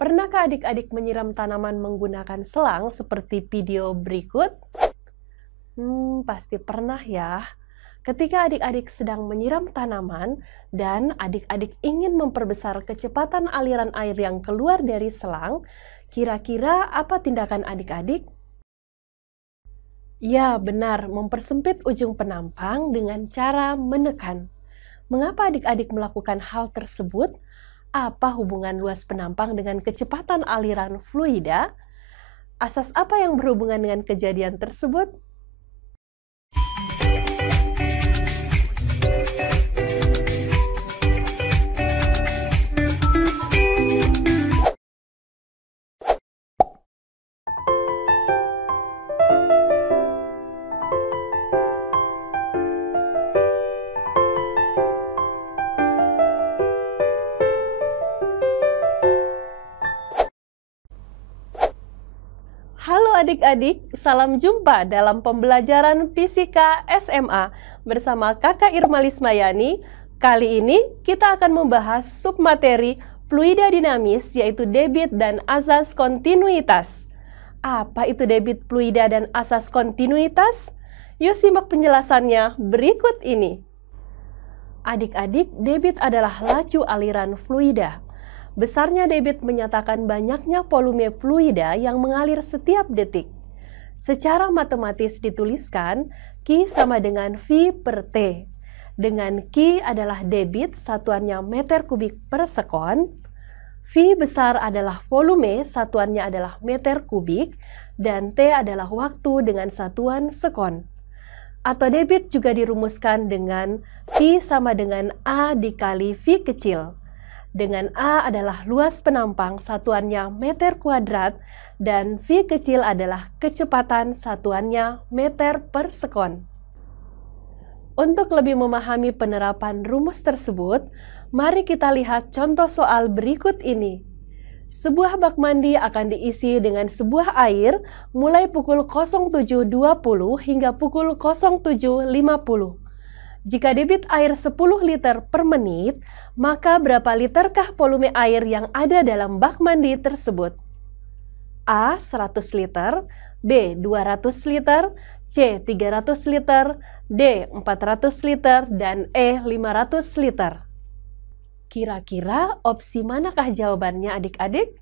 Pernahkah adik-adik menyiram tanaman menggunakan selang seperti video berikut? Pasti pernah ya. Ketika adik-adik sedang menyiram tanaman dan adik-adik ingin memperbesar kecepatan aliran air yang keluar dari selang, kira-kira apa tindakan adik-adik? Ya, benar, mempersempit ujung penampang dengan cara menekan. Mengapa adik-adik melakukan hal tersebut? Apa hubungan luas penampang dengan kecepatan aliran fluida? Asas apa yang berhubungan dengan kejadian tersebut? Halo adik-adik, salam jumpa dalam pembelajaran Fisika SMA bersama Kakak Irma Lismayani. Kali ini kita akan membahas submateri fluida dinamis yaitu debit dan asas kontinuitas. Apa itu debit fluida dan asas kontinuitas? Yuk simak penjelasannya berikut ini. Adik-adik, debit adalah laju aliran fluida. Besarnya debit menyatakan banyaknya volume fluida yang mengalir setiap detik. Secara matematis dituliskan, Q sama dengan V per T. Dengan Q adalah debit, satuannya meter kubik per sekon. V besar adalah volume, satuannya adalah meter kubik. Dan T adalah waktu dengan satuan sekon. Atau debit juga dirumuskan dengan Q sama dengan A dikali V kecil. Dengan A adalah luas penampang, satuannya meter kuadrat, dan V kecil adalah kecepatan, satuannya meter per sekon. Untuk lebih memahami penerapan rumus tersebut, mari kita lihat contoh soal berikut ini. Sebuah bak mandi akan diisi dengan sebuah air mulai pukul 07.20 hingga pukul 07.50. Jika debit air 10 liter per menit, maka berapa literkah volume air yang ada dalam bak mandi tersebut? A. 100 liter, B. 200 liter, C. 300 liter, D. 400 liter, dan E. 500 liter. Kira-kira opsi manakah jawabannya adik-adik?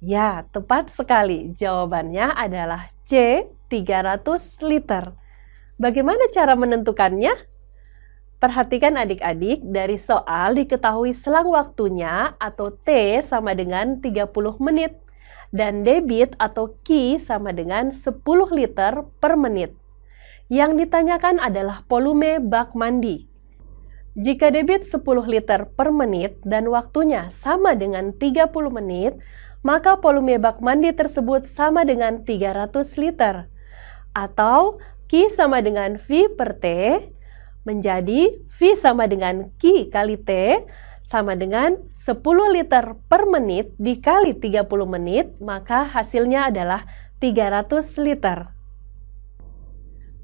Ya, tepat sekali. Jawabannya adalah C. 300 liter. Bagaimana cara menentukannya? Perhatikan adik-adik, dari soal diketahui selang waktunya atau T sama dengan 30 menit dan debit atau Q sama dengan 10 liter per menit. Yang ditanyakan adalah volume bak mandi. Jika debit 10 liter per menit dan waktunya sama dengan 30 menit, maka volume bak mandi tersebut sama dengan 300 liter. Atau Q sama dengan V per T, menjadi V sama dengan Q kali T sama dengan 10 liter per menit dikali 30 menit, maka hasilnya adalah 300 liter.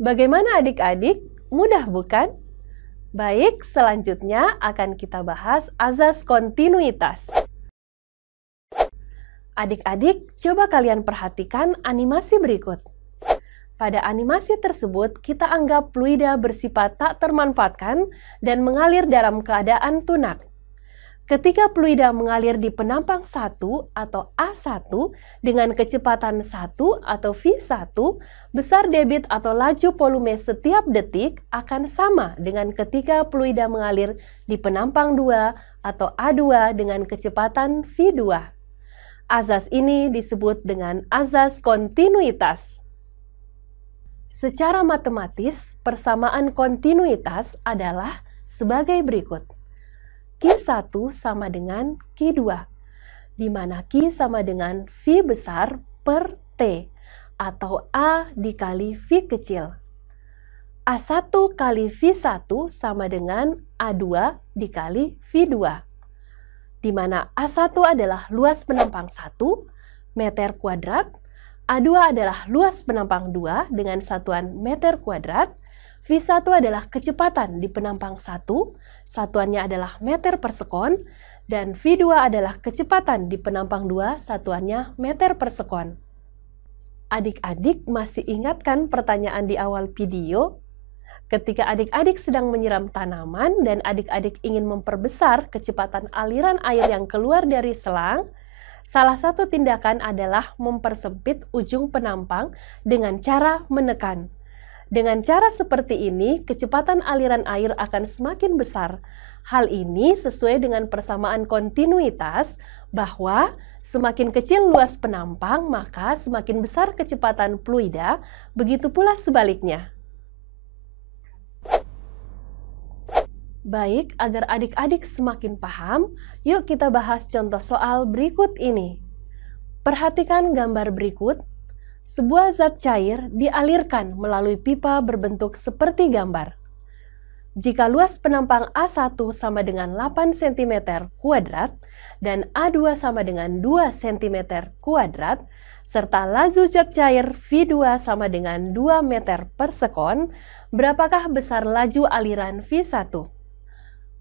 Bagaimana adik-adik? Mudah bukan? Baik, selanjutnya akan kita bahas asas kontinuitas. Adik-adik, coba kalian perhatikan animasi berikut. Pada animasi tersebut, kita anggap fluida bersifat tak termanfaatkan dan mengalir dalam keadaan tunak. Ketika fluida mengalir di penampang 1 atau A1 dengan kecepatan 1 atau V1, besar debit atau laju volume setiap detik akan sama dengan ketika fluida mengalir di penampang 2 atau A2 dengan kecepatan V2. Asas ini disebut dengan asas kontinuitas. Secara matematis, persamaan kontinuitas adalah sebagai berikut. Q1 sama dengan Q2, di mana Q sama dengan V besar per T, atau A dikali V kecil. A1 kali V1 sama dengan A2 dikali V2, di mana A1 adalah luas penampang 1 meter kuadrat, A2 adalah luas penampang 2 dengan satuan meter kuadrat, V1 adalah kecepatan di penampang 1, satuannya adalah meter per sekon, dan V2 adalah kecepatan di penampang 2, satuannya meter per sekon. Adik-adik masih ingat kan pertanyaan di awal video? Ketika adik-adik sedang menyiram tanaman dan adik-adik ingin memperbesar kecepatan aliran air yang keluar dari selang, salah satu tindakan adalah mempersempit ujung penampang dengan cara menekan. Dengan cara seperti ini, kecepatan aliran air akan semakin besar. Hal ini sesuai dengan persamaan kontinuitas bahwa semakin kecil luas penampang, maka semakin besar kecepatan fluida, begitu pula sebaliknya. Baik, agar adik-adik semakin paham, yuk kita bahas contoh soal berikut ini. Perhatikan gambar berikut. Sebuah zat cair dialirkan melalui pipa berbentuk seperti gambar. Jika luas penampang A1 sama dengan 8 cm kuadrat dan A2 sama dengan 2 cm kuadrat, serta laju zat cair V2 sama dengan 2 meter per sekon, berapakah besar laju aliran V1?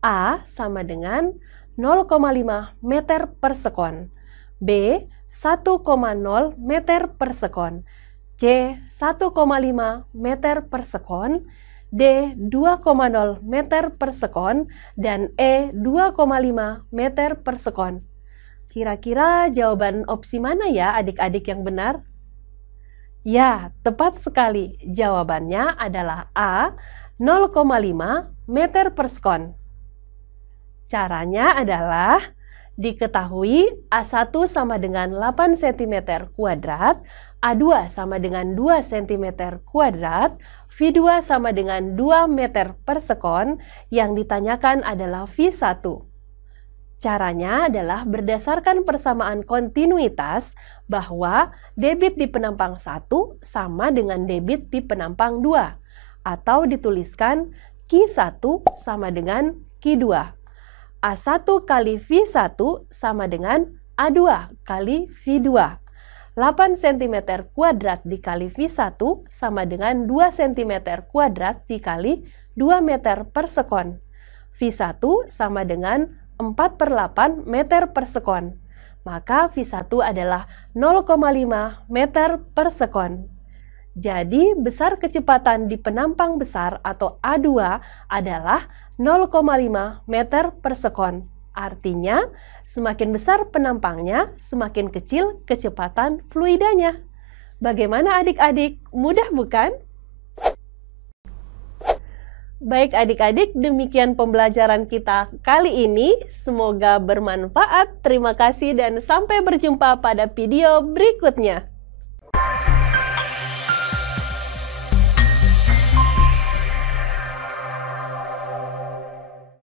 A sama dengan 0,5 meter per sekon, B 1,0 meter per sekon, C 1,5 meter per sekon, D 2,0 meter per sekon, dan E 2,5 meter per sekon. Kira-kira jawaban opsi mana ya adik-adik yang benar? Ya, tepat sekali. Jawabannya adalah A 0,5 meter per sekon. Caranya adalah diketahui A1 sama dengan 8 cm kuadrat, A2 sama dengan 2 cm kuadrat, V2 sama dengan 2 meter per sekon, yang ditanyakan adalah V1. Caranya adalah berdasarkan persamaan kontinuitas bahwa debit di penampang 1 sama dengan debit di penampang 2, atau dituliskan Q1 sama dengan Q2. A1 kali V1 sama dengan A2 kali V2. 8 cm kuadrat dikali V1 sama dengan 2 cm kuadrat dikali 2 meter per sekon. V1 sama dengan 4/8 meter per sekon. Maka V1 adalah 0,5 meter per sekon. Jadi, besar kecepatan di penampang besar atau A2 adalah 0,5 meter per sekon. Artinya, semakin besar penampangnya, semakin kecil kecepatan fluidanya. Bagaimana adik-adik? Mudah bukan? Baik adik-adik, demikian pembelajaran kita kali ini. Semoga bermanfaat. Terima kasih dan sampai berjumpa pada video berikutnya.